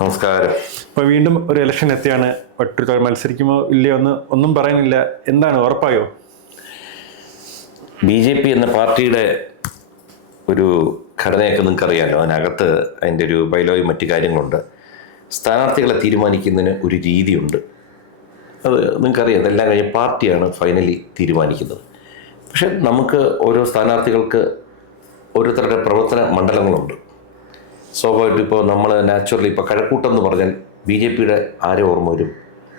നമസ്കാരം. ഇപ്പോൾ വീണ്ടും ഒരു ഇലക്ഷൻ എത്തിയാണ്. വട്ടിയൂർക്കാവ് മത്സരിക്കുമോ ഇല്ലയോ എന്ന് ഒന്നും പറയാനില്ല. എന്താണ്, ഉറപ്പായോ? BJP എന്ന പാർട്ടിയുടെ ഒരു ഘടനയൊക്കെ നിങ്ങൾക്കറിയാമല്ലോ. അതിനകത്ത് അതിൻ്റെ ഒരു ബൈലോയും മറ്റു കാര്യങ്ങളുണ്ട്. സ്ഥാനാർത്ഥികളെ തീരുമാനിക്കുന്നതിന് ഒരു രീതിയുണ്ട്. അത് നിങ്ങൾക്കറിയാം. അതെല്ലാം കഴിഞ്ഞ് പാർട്ടിയാണ് ഫൈനലി തീരുമാനിക്കുന്നത്. പക്ഷെ നമുക്ക് ഓരോ സ്ഥാനാർത്ഥികൾക്ക് ഓരോരുത്തരുടെ പ്രവർത്തന മണ്ഡലങ്ങളുണ്ട്. സ്വാഭാവികമായിട്ടും ഇപ്പോൾ നമ്മൾ നാച്ചുറലി ഇപ്പോൾ കഴക്കൂട്ടം എന്ന് പറഞ്ഞാൽ BJPയുടെ ആരെ ഓർമ്മ വരും?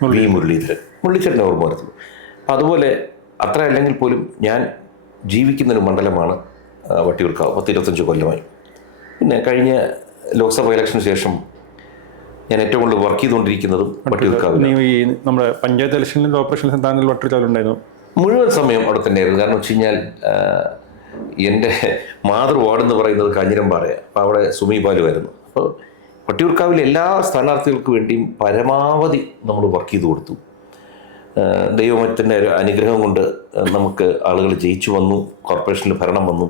മുരളീധരൻ്റെ ഓർമ്മ വരുത്തുള്ളൂ. അപ്പം അതുപോലെ അത്ര അല്ലെങ്കിൽ പോലും ഞാൻ ജീവിക്കുന്നൊരു മണ്ഡലമാണ് വട്ടിയൂർക്കാവ്. 25 കൊല്ലമായി. പിന്നെ കഴിഞ്ഞ ലോക്സഭ ഇലക്ഷന് ശേഷം ഞാൻ ഏറ്റവും കൂടുതൽ വർക്ക് ചെയ്തുകൊണ്ടിരിക്കുന്നതും വട്ടിയൂർക്കാവ്. ഈ നമ്മുടെ പഞ്ചായത്ത് ഇലക്ഷനിലും ഓപ്പറേഷൻ താങ്കൾ വട്ടിയൂർക്കാവിലുണ്ടായിരുന്നു. മുഴുവൻ സമയം അവിടെ തന്നെയായിരുന്നു. കാരണം വെച്ച് കഴിഞ്ഞാൽ എൻ്റെ മാതൃ വാർഡെന്ന് പറയുന്നത് കാഞ്ഞിരംപാറയാണ്. അപ്പോൾ അവിടെ സുമി ബാലുവായിരുന്നു. അപ്പോൾ വട്ടിയൂർക്കാവിലെ എല്ലാ സ്ഥാനാർത്ഥികൾക്ക് വേണ്ടിയും പരമാവധി നമ്മൾ വർക്ക് ചെയ്ത് കൊടുത്തു. ദൈവത്തിൻ്റെ ഒരു അനുഗ്രഹം കൊണ്ട് നമുക്ക് ആളുകൾ ജയിച്ചു വന്നു, കോർപ്പറേഷനിൽ ഭരണം വന്നു.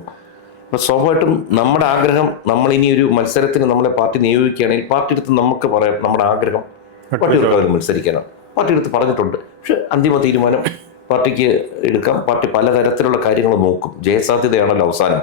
അപ്പോൾ സ്വാഭാവികമായിട്ടും നമ്മുടെ ആഗ്രഹം, നമ്മളിനി ഒരു മത്സരത്തിന് നമ്മളെ പാർട്ടി നിയോഗിക്കുകയാണെങ്കിൽ പാർട്ടി എടുത്ത് നമുക്ക് പറയാം നമ്മുടെ ആഗ്രഹം വട്ടിയൂർക്കാവിൽ മത്സരിക്കാനാണ്. പാർട്ടി എടുത്ത് പറഞ്ഞിട്ടുണ്ട്. പക്ഷെ അന്തിമ തീരുമാനം പാർട്ടിക്ക് എടുക്കാം. പാർട്ടി പലതരത്തിലുള്ള കാര്യങ്ങൾ നോക്കും. ജയസാധ്യതയാണല്ലോ അവസാനം.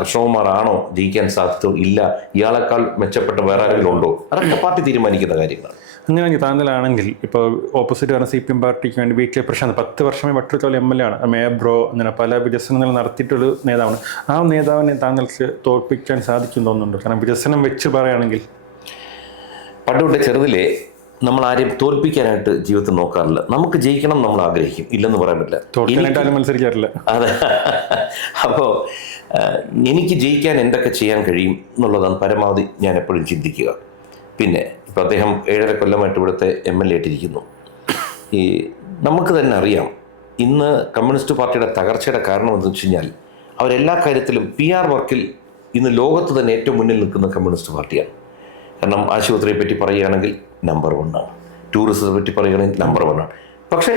കൃഷ്ണകുമാർ ആണോ ജയിക്കാൻ സാധ്യത? ഇല്ല. ഇയാളെക്കാൾ മെച്ചപ്പെട്ട വേറെ ആരെങ്കിലും ഉണ്ടോ? അതൊക്കെ പാർട്ടി തീരുമാനിക്കുന്ന കാര്യങ്ങളാണ്. അങ്ങനെയാണെങ്കിൽ താങ്കളാണെങ്കിൽ ഇപ്പോൾ ഓപ്പോസിറ്റ് പറഞ്ഞ CPM പാർട്ടിക്ക് വേണ്ടി വീട്ടിലെ പ്രശ്നം 10 വർഷമായി വട്ടിയൂർക്കാവിൽ MLA ആണ്. മേബ്രോ അങ്ങനെ പല വികസനങ്ങൾ നടത്തിയിട്ടൊരു നേതാവാണ്. ആ നേതാവിനെ താങ്കൾക്ക് തോൽപ്പിക്കാൻ സാധിക്കും തോന്നുന്നുണ്ട്? കാരണം വികസനം വെച്ച് പറയുകയാണെങ്കിൽ പണ്ടുകൊണ്ട് ചെറുതിലെ നമ്മൾ ആരെയും തോൽപ്പിക്കാനായിട്ട് ജീവിതത്തിൽ നോക്കാറില്ല. നമുക്ക് ജയിക്കണം നമ്മൾ ആഗ്രഹിക്കും, ഇല്ലെന്ന് പറയാൻ പറ്റില്ല. മത്സരിക്കാറില്ല. അതെ. അപ്പോൾ എനിക്ക് ജയിക്കാൻ എന്തൊക്കെ ചെയ്യാൻ കഴിയും എന്നുള്ളതാണ് പരമാവധി ഞാൻ എപ്പോഴും ചിന്തിക്കുക. പിന്നെ ഇപ്പോൾ അദ്ദേഹം 7.5 കൊല്ലമായിട്ട് ഇവിടുത്തെ MLA ആയിട്ടിരിക്കുന്നു. ഈ നമുക്ക് തന്നെ അറിയാം ഇന്ന് കമ്മ്യൂണിസ്റ്റ് പാർട്ടിയുടെ തകർച്ചയുടെ കാരണം എന്താണെന്ന് വെച്ച് കഴിഞ്ഞാൽ അവരെല്ലാ കാര്യത്തിലും PR വർക്കിൽ ഇന്ന് ലോകത്ത് തന്നെ ഏറ്റവും മുന്നിൽ നിൽക്കുന്ന കമ്മ്യൂണിസ്റ്റ് പാർട്ടിയാണ്. കാരണം ആശുപത്രിയെ പറ്റി പറയുകയാണെങ്കിൽ നമ്പർ 1 ആണ്. ടൂറിസത്തെ പറ്റി പറയുകയാണെങ്കിൽ നമ്പർ 1 ആണ്. പക്ഷേ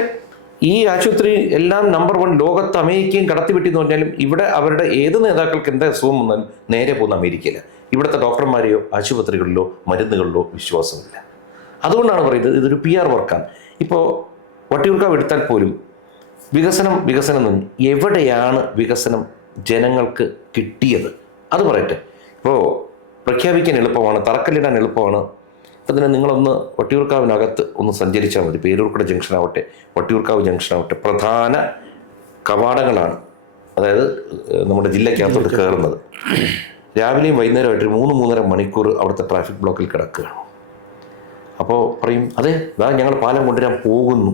ഈ ആശുപത്രി എല്ലാം നമ്പർ 1 ലോകത്ത് അമേരിക്കയും കടത്തിവിട്ടി എന്ന് പറഞ്ഞാലും ഇവിടെ അവരുടെ ഏത് നേതാക്കൾക്ക് എന്താ അസുഖം വന്നാലും നേരെ പോകുന്ന അമേരിക്കയില്ല. ഇവിടുത്തെ ഡോക്ടർമാരെയോ ആശുപത്രികളിലോ മരുന്നുകളിലോ വിശ്വാസമില്ല. അതുകൊണ്ടാണ് പറയുന്നത് ഇതൊരു PR വർക്കാണ്. ഇപ്പോൾ വട്ടിയൂർക്കാവ് എടുത്താൽ പോലും വികസനം എന്ന് എവിടെയാണ് വികസനം ജനങ്ങൾക്ക് കിട്ടിയത് അത് പറയട്ടെ. ഇപ്പോൾ പ്രഖ്യാപിക്കാൻ എളുപ്പമാണ്, തറക്കല്ലിടാൻ എളുപ്പമാണ്. അപ്പം തന്നെ നിങ്ങളൊന്ന് വട്ടിയൂർക്കാവിനകത്ത് ഒന്ന് സഞ്ചരിച്ചാൽ മതി. പേരൂർക്കട ജംഗ്ഷനാവട്ടെ, വട്ടിയൂർക്കാവ് ജംഗ്ഷനാവട്ടെ, പ്രധാന കവാടങ്ങളാണ്. അതായത് നമ്മുടെ ജില്ലയ്ക്കകത്തോട്ട് കയറുന്നത്. രാവിലെയും വൈകുന്നേരമായിട്ട് 3-3.5 മണിക്കൂർ അവിടുത്തെ ട്രാഫിക് ബ്ലോക്കിൽ കിടക്കുകയാണ്. അപ്പോൾ പറയും അതെ ഞങ്ങൾ പാലം കൊണ്ടുവരാൻ പോകുന്നു,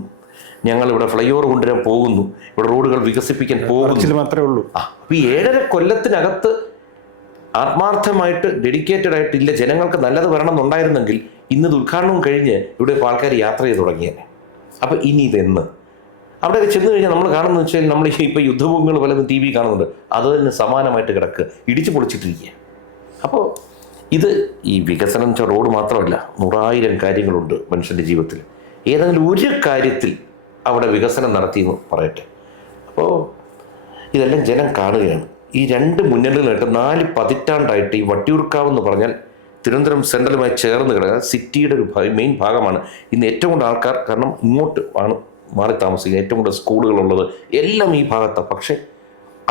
ഞങ്ങളിവിടെ ഫ്ലൈ ഓവർ കൊണ്ടുവരാൻ പോകുന്നു, ഇവിടെ റോഡുകൾ വികസിപ്പിക്കാൻ പോകുന്നു മാത്രമേ ഉള്ളൂ. അപ്പോൾ ഈ 7.5 കൊല്ലത്തിനകത്ത് ആത്മാർത്ഥമായിട്ട് ഡെഡിക്കേറ്റഡ് ആയിട്ടില്ല ജനങ്ങൾക്ക് നല്ലത് വരണം എന്നുണ്ടായിരുന്നെങ്കിൽ ഇന്ന് ഉദ്ഘാടനവും കഴിഞ്ഞ് ഇവിടെ ആൾക്കാർ യാത്ര ചെയ്ത് തുടങ്ങിയേനെ. അപ്പോൾ ഇനി ഇതെന്ന് അവിടെ ചെന്ന് കഴിഞ്ഞാൽ നമ്മൾ കാണുന്നത് വെച്ചാൽ നമ്മൾ ഇപ്പോൾ യുദ്ധഭൂമികൾ പലതും TV കാണുന്നുണ്ട്. അത് തന്നെ സമാനമായിട്ട് കിടക്കുക, ഇടിച്ചു പൊളിച്ചിട്ടിരിക്കുക. അപ്പോൾ ഇത് ഈ വികസനം റോഡ് മാത്രമല്ല, 100,000 കാര്യങ്ങളുണ്ട് മനുഷ്യൻ്റെ ജീവിതത്തിൽ. ഏതെങ്കിലും ഒരു കാര്യത്തിൽ അവിടെ വികസനം നടത്തിയെന്ന് പറയട്ടെ. അപ്പോൾ ഇതെല്ലാം ജനം കാണുകയാണ്. ഈ 2 മുന്നണികളായിട്ട് 4 പതിറ്റാണ്ടായിട്ട് ഈ വട്ടിയൂർക്കാവ് എന്ന് പറഞ്ഞാൽ തിരുവനന്തപുരം സെൻട്രലുമായി ചേർന്ന് കിടക്കുക സിറ്റിയുടെ ഒരു മെയിൻ ഭാഗമാണ്. ഇന്ന് ഏറ്റവും കൂടുതൽ ആൾക്കാർ കാരണം ഇങ്ങോട്ട് ആണ് മാറി താമസിക്കുക. ഏറ്റവും കൂടുതൽ സ്കൂളുകളുള്ളത് എല്ലാം ഈ ഭാഗത്താണ്. പക്ഷേ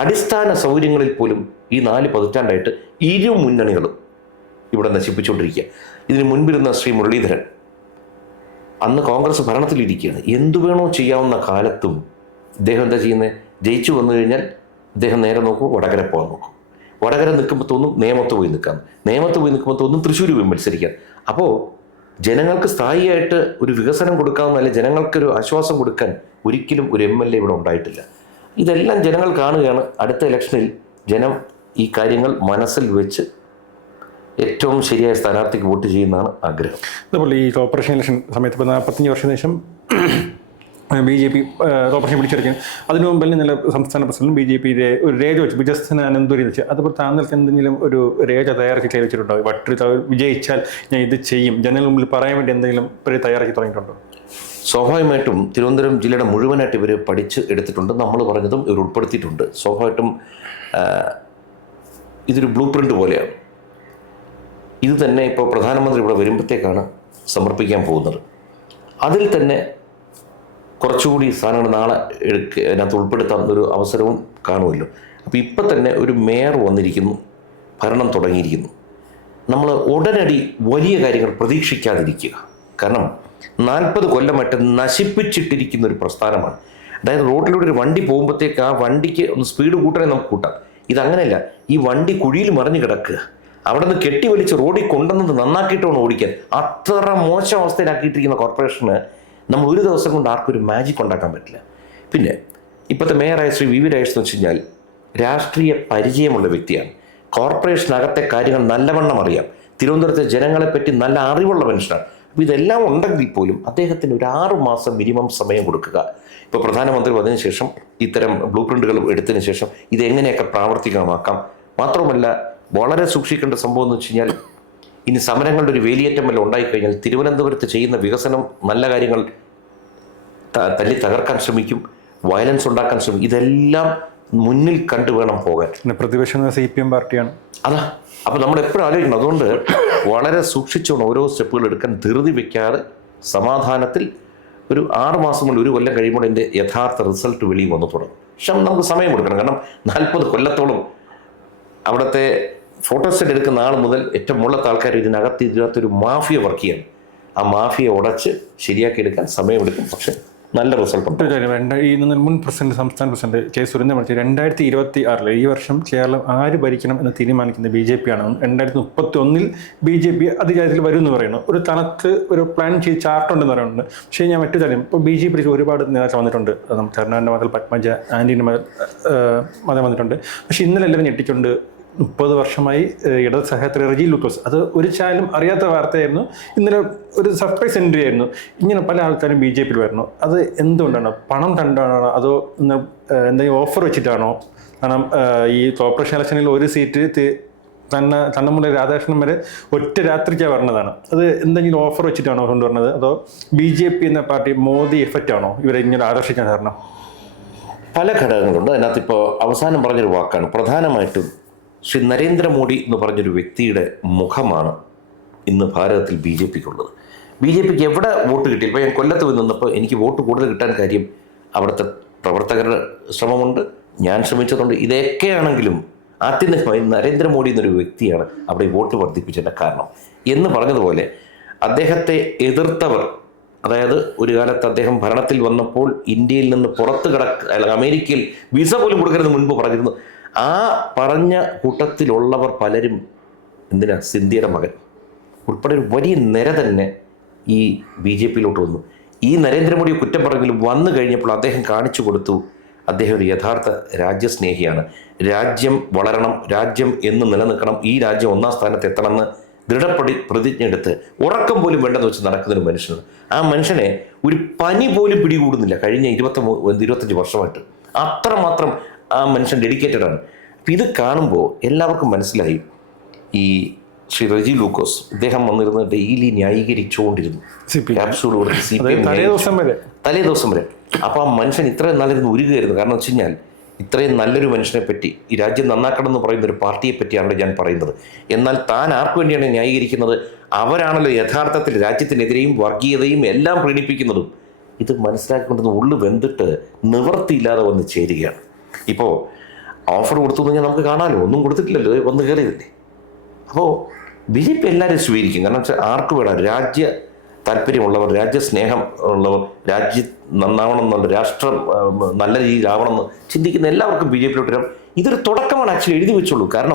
അടിസ്ഥാന സൗകര്യങ്ങളിൽ പോലും ഈ 4 പതിറ്റാണ്ടായിട്ട് 2 മുന്നണികളും ഇവിടെ നശിപ്പിച്ചുകൊണ്ടിരിക്കുക. ഇതിന് മുൻപിരുന്ന ശ്രീ മുരളീധരൻ അന്ന് കോൺഗ്രസ് ഭരണത്തിലിരിക്കുകയാണ്. എന്തു വേണോ ചെയ്യാവുന്ന കാലത്തും ഇദ്ദേഹം എന്താ ചെയ്യുന്നത്? ജയിച്ചു വന്നു കഴിഞ്ഞാൽ അദ്ദേഹം നേരെ നോക്കും, വടകര പോകാൻ നോക്കും. വടകര നിൽക്കുമ്പോൾ തോന്നും നേമത്ത് പോയി നിൽക്കാം, നേമത്ത് പോയി നിൽക്കുമ്പോൾ തോന്നും തൃശ്ശൂർ പോയി മത്സരിക്കാൻ. അപ്പോൾ ജനങ്ങൾക്ക് സ്ഥായിയായിട്ട് ഒരു വികസനം കൊടുക്കാവുന്ന, അല്ലെങ്കിൽ ജനങ്ങൾക്കൊരു ആശ്വാസം കൊടുക്കാൻ ഒരിക്കലും ഒരു MLA ഇവിടെ ഉണ്ടായിട്ടില്ല. ഇതെല്ലാം ജനങ്ങൾ കാണുകയാണ്. അടുത്ത ഇലക്ഷനിൽ ജനം ഈ കാര്യങ്ങൾ മനസ്സിൽ വെച്ച് ഏറ്റവും ശരിയായ സ്ഥാനാർത്ഥിക്ക് വോട്ട് ചെയ്യുന്നതാണ് ആഗ്രഹം. അതുപോലെ ഈ കോർപ്പറേഷൻ ഇലക്ഷൻ സമയത്ത് 45 വർഷത്തിന് ശേഷം BJP കോർപ്പറേഷൻ പിടിച്ചെടുക്കാൻ അതിനു മുമ്പിൽ നില സംസ്ഥാന പ്രസിഡന്റ് BJPയുടെ ഒരു രേഖ വെച്ച് വികസന അനന്തപുരി വെച്ച് അതുപോലെ താങ്കൾക്ക് എന്തെങ്കിലും ഒരു രേഖ തയ്യാറാക്കി ചെയ്ത് വെച്ചിട്ടുണ്ടോ? വട്ടിയൂർക്കാവ് വിജയിച്ചാൽ ഞാൻ ഇത് ചെയ്യും, ജനങ്ങളുടെ മുമ്പിൽ പറയാൻ വേണ്ടി എന്തെങ്കിലും തയ്യാറാക്കി തുടങ്ങിയിട്ടുണ്ടോ? സ്വാഭാവികമായിട്ടും തിരുവനന്തപുരം ജില്ലയുടെ മുഴുവനായിട്ട് ഇവർ പഠിച്ച് എടുത്തിട്ടുണ്ട്. നമ്മൾ പറഞ്ഞതും ഇവർ ഉൾപ്പെടുത്തിയിട്ടുണ്ട്. സ്വാഭാവികമായിട്ടും ഇതൊരു ബ്ലൂ പ്രിൻ്റ് പോലെയാണ്. ഇത് തന്നെ ഇപ്പോൾ പ്രധാനമന്ത്രി ഇവിടെ വരുമ്പോഴത്തേക്കാണ് സമർപ്പിക്കാൻ പോകുന്നത്. അതിൽ തന്നെ കുറച്ചുകൂടി സാധനങ്ങൾ നാളെ അതിനകത്ത് ഉൾപ്പെടുത്താൻ ഒരു അവസരവും കാണുമല്ലോ. അപ്പോൾ ഇപ്പം തന്നെ ഒരു മേയർ വന്നിരിക്കുന്നു, ഭരണം തുടങ്ങിയിരിക്കുന്നു. നമ്മൾ ഉടനടി വലിയ കാര്യങ്ങൾ പ്രതീക്ഷിക്കാതിരിക്കുക. കാരണം 40 കൊല്ലമായിട്ട് നശിപ്പിച്ചിട്ടിരിക്കുന്ന ഒരു പ്രസ്ഥാനമാണ്. അതായത് റോഡിലൂടെ ഒരു വണ്ടി പോകുമ്പോഴത്തേക്ക് ആ വണ്ടിക്ക് ഒന്ന് സ്പീഡ് കൂട്ടണേ നമുക്ക് കൂട്ടാം. ഇതങ്ങനെയല്ല. ഈ വണ്ടി കുഴിയിൽ മറിഞ്ഞു കിടക്കുക, അവിടെ നിന്ന് കെട്ടി വലിച്ച് റോഡിൽ കൊണ്ടുവന്നത് നന്നാക്കിയിട്ട് വേണം ഓടിക്കാൻ. അത്ര മോശം അവസ്ഥയിലാക്കിയിട്ടിരിക്കുന്ന കോർപ്പറേഷന് നമ്മൾ ഒരു ദിവസം കൊണ്ട് ആർക്കും ഒരു മാജിക് ഉണ്ടാക്കാൻ പറ്റില്ല. പിന്നെ ഇപ്പോഴത്തെ മേയറായ ശ്രീ വി രാജേഷ് എന്ന് വെച്ച് കഴിഞ്ഞാൽ രാഷ്ട്രീയ പരിചയമുള്ള വ്യക്തിയാണ്. കോർപ്പറേഷനകത്തെ കാര്യങ്ങൾ നല്ലവണ്ണം അറിയാം. തിരുവനന്തപുരത്തെ ജനങ്ങളെപ്പറ്റി നല്ല അറിവുള്ള മനുഷ്യനാണ്. അപ്പോൾ ഇതെല്ലാം ഉണ്ടെങ്കിൽ പോലും അദ്ദേഹത്തിന് ഒരു 6 മാസം മിനിമം സമയം കൊടുക്കുക. ഇപ്പോൾ പ്രധാനമന്ത്രി വന്നതിന് ശേഷം ഇത്തരം ബ്ലൂ പ്രിൻ്റുകൾ എടുത്തതിന് ശേഷം ഇതെങ്ങനെയൊക്കെ പ്രാവർത്തികമാക്കാം. മാത്രമല്ല വളരെ സൂക്ഷിക്കേണ്ട സംഭവം എന്ന് വെച്ച് കഴിഞ്ഞാൽ ഇനി സമരങ്ങളുടെ ഒരു വേലിയേറ്റം വല്ല ഉണ്ടായിക്കഴിഞ്ഞാൽ തിരുവനന്തപുരത്ത് ചെയ്യുന്ന വികസനം, നല്ല കാര്യങ്ങൾ തല്ലി തകർക്കാൻ ശ്രമിക്കും, വയലൻസ് ഉണ്ടാക്കാൻ ശ്രമിക്കും. ഇതെല്ലാം മുന്നിൽ കണ്ടു വേണം പോകാൻ. പ്രതിപക്ഷം CPM പാർട്ടിയാണ്. അതാ, അപ്പോൾ നമ്മൾ എപ്പോഴും ആലോചിക്കണം. അതുകൊണ്ട് വളരെ സൂക്ഷിച്ചുകൊണ്ട് ഓരോ സ്റ്റെപ്പുകൾ എടുക്കാൻ ധൃതി വെക്കാതെ സമാധാനത്തിൽ ഒരു 6 മാസം മുതൽ 1 കൊല്ലം കഴിയുമ്പോൾ എൻ്റെ യഥാർത്ഥ റിസൾട്ട് വെളിയിൽ വന്നു തുടങ്ങും. പക്ഷെ നമുക്ക് സമയം കൊടുക്കണം. കാരണം 40 കൊല്ലത്തോളം അവിടുത്തെ ഫോട്ടോസ്റ്റേറ്റ് എടുക്കുന്ന ആൾ മുതൽ ഏറ്റവും മുകളിലത്തെ ആൾക്കാർ ഇതിനകത്തൊരു മാഫിയ വർക്ക് ചെയ്യാണ്. ആ മാഫിയ ഉടച്ച് ശരിയാക്കിയെടുക്കാൻ സമയമെടുക്കും. പക്ഷെ നല്ല റിസൾട്ട് ഉണ്ട്. ഈ മുൻ പ്രസിഡന്റ്, സംസ്ഥാന പ്രസിഡന്റ് കെ സുരേന്ദ്രൻ 2026 ഈ വർഷം കേരളം ആര് ഭരിക്കണം എന്ന് തീരുമാനിക്കുന്നത് BJP ആണ്. 2031 BJP അധികാരത്തിൽ വരും എന്ന് പറയുന്നു. ഒരു തനത്ത് ഒരു പ്ലാൻ ചെയ്ത് ചാർട്ടുണ്ടെന്ന് പറയുന്നുണ്ട്. പക്ഷേ ഞാൻ മറ്റു കാര്യം, ഇപ്പോൾ BJP ഒരുപാട് നേതാക്കൾ വന്നിട്ടുണ്ട്. കരുണാകരൻ്റെ മകൾ പത്മജ, ആൻറ്റീൻ്റെ മതം വന്നിട്ടുണ്ട്. പക്ഷേ ഇന്നലെ എല്ലാവരും ഞെട്ടിച്ചുകൊണ്ട് 30 വർഷമായി ഇടത് സഹയാത്രി റെജി ലൂക്കോസ്, അത് ഒരു ചാനലും അറിയാത്ത വാർത്തയായിരുന്നു. ഇന്നലെ ഒരു സർപ്രൈസ് എൻട്രി ആയിരുന്നു. ഇങ്ങനെ പല ആൾക്കാരും BJP വരുന്നു. അത് എന്തുകൊണ്ടാണ്? പണം കണ്ടാണോ അതോ എന്തെങ്കിലും ഓഫർ വെച്ചിട്ടാണോ? കാരണം ഈ കോർപ്പറേഷൻ ഇലക്ഷനിൽ ഒരു സീറ്റ് തന്നമുള്ള രാധാകൃഷ്ണൻ വരെ ഒറ്റ രാത്രിക്കാണ് പറഞ്ഞതാണ്. അത് എന്തെങ്കിലും ഓഫർ വെച്ചിട്ടാണോ കൊണ്ടുവരുന്നത്? അതോ BJP എന്ന പാർട്ടി മോദി എഫക്റ്റ് ആണോ ഇവരെ ഇങ്ങനെ ആകർഷിക്കാൻ കാരണം? പല ഘടകങ്ങളുണ്ട്. അതിനകത്ത് ഇപ്പോൾ അവസാനം പറഞ്ഞൊരു വാക്കാണ്. പ്രധാനമായിട്ടും ശ്രീ നരേന്ദ്രമോദി എന്ന് പറഞ്ഞൊരു വ്യക്തിയുടെ മുഖമാണ് ഇന്ന് ഭാരതത്തിൽ BJPക്കുള്ളത്. BJPക്ക് എവിടെ വോട്ട് കിട്ടി? ഇപ്പോൾ ഞാൻ കൊല്ലത്ത് നിന്നപ്പോൾ എനിക്ക് വോട്ട് കൂടുതൽ കിട്ടാൻ കാര്യം അവിടുത്തെ പ്രവർത്തകരുടെ ശ്രമമുണ്ട്, ഞാൻ ശ്രമിച്ചതുണ്ട്. ഇതൊക്കെയാണെങ്കിലും ആത്യന്തികമായി നരേന്ദ്രമോദി എന്നൊരു വ്യക്തിയാണ് അവിടെ വോട്ട് വർദ്ധിപ്പിച്ചതിൻ്റെ കാരണം. എന്ന് പറഞ്ഞതുപോലെ അദ്ദേഹത്തെ എതിർത്തവർ, അതായത് ഒരു കാലത്ത് അദ്ദേഹം ഭരണത്തിൽ വന്നപ്പോൾ ഇന്ത്യയിൽ നിന്ന് പുറത്ത് അമേരിക്കയിൽ വിസ പോലും കൊടുക്കരുത് മുൻപ് പറഞ്ഞിരുന്നു. ആ പറഞ്ഞ കൂട്ടത്തിലുള്ളവർ പലരും എന്തിനാ സിന്ധ്യയുടെ മകൻ ഉൾപ്പെടെ ഒരു വലിയ നിര തന്നെ ഈ BJPയിലോട്ട് വന്നു. ഈ നരേന്ദ്രമോദിയെ കുറ്റം പറഞ്ഞെങ്കിലും വന്നു കഴിഞ്ഞപ്പോൾ അദ്ദേഹം കാണിച്ചു കൊടുത്തു അദ്ദേഹം ഒരു യഥാർത്ഥ രാജ്യസ്നേഹിയാണ്. രാജ്യം വളരണം, രാജ്യം എന്ന് നിലനിൽക്കണം, ഈ രാജ്യം 1ാം സ്ഥാനത്ത് എത്തണമെന്ന് പ്രതിജ്ഞ എടുത്ത് ഉറക്കം പോലും വേണ്ടെന്ന് വെച്ച് നടക്കുന്നൊരു മനുഷ്യനാണ്. ആ മനുഷ്യനെ ഒരു പനി പോലും പിടികൂടുന്നില്ല കഴിഞ്ഞ 25 വർഷമായിട്ട്. അത്രമാത്രം ആ മനുഷ്യൻ ഡെഡിക്കേറ്റഡ് ആണ്. അപ്പം ഇത് കാണുമ്പോൾ എല്ലാവർക്കും മനസ്സിലായി ഈ ശ്രീ റെജി ലൂക്കോസ് ഇദ്ദേഹം വന്നിരുന്ന് ഡെയിലി ന്യായീകരിച്ചുകൊണ്ടിരുന്നു ക്യാപ്സ്യൂൾ കൊടുത്ത് CPM തലേ ദിവസം വരെ. അപ്പോൾ ആ മനുഷ്യൻ ഇത്രയും നല്ലിരുന്ന് ഉരുകയായിരുന്നു. കാരണം വെച്ച് കഴിഞ്ഞാൽ ഇത്രയും നല്ലൊരു മനുഷ്യനെ പറ്റി, ഈ രാജ്യം നന്നാക്കണം എന്ന് പറയുന്ന ഒരു പാർട്ടിയെ പറ്റിയാണ് ഞാൻ പറയുന്നത്. എന്നാൽ താൻ ആർക്കു വേണ്ടിയാണ് ന്യായീകരിക്കുന്നത്? അവരാണല്ലോ യഥാർത്ഥത്തിൽ രാജ്യത്തിനെതിരെയും വർഗീയതയും എല്ലാം പ്രീണിപ്പിക്കുന്നതും. ഇത് മനസ്സിലാക്കിക്കൊണ്ടത് ഉള്ളു വെന്തിട്ട് നിവൃത്തിയില്ലാതെ വന്ന് ചേരുകയാണ്. ഇപ്പോൾ ഓഫർ കൊടുത്തു കഴിഞ്ഞാൽ നമുക്ക് കാണാമല്ലോ, ഒന്നും കൊടുത്തിട്ടില്ലല്ലോ, വന്ന് കയറിയതല്ലേ. അപ്പോൾ BJP എല്ലാവരും സ്വീകരിക്കും. കാരണം വെച്ചാൽ ആർക്ക് വേണം? രാജ്യ താല്പര്യമുള്ളവർ, രാജ്യസ്നേഹം ഉള്ളവർ, രാജ്യം നന്നാവണം എന്നുള്ള, രാഷ്ട്രം നല്ല രീതിയിലാവണം എന്ന് ചിന്തിക്കുന്ന എല്ലാവർക്കും BJPയിലോട്ട് വരാം. ഇതൊരു തുടക്കമാണ് ആക്ച്വലി എഴുതി വെച്ചുള്ളൂ. കാരണം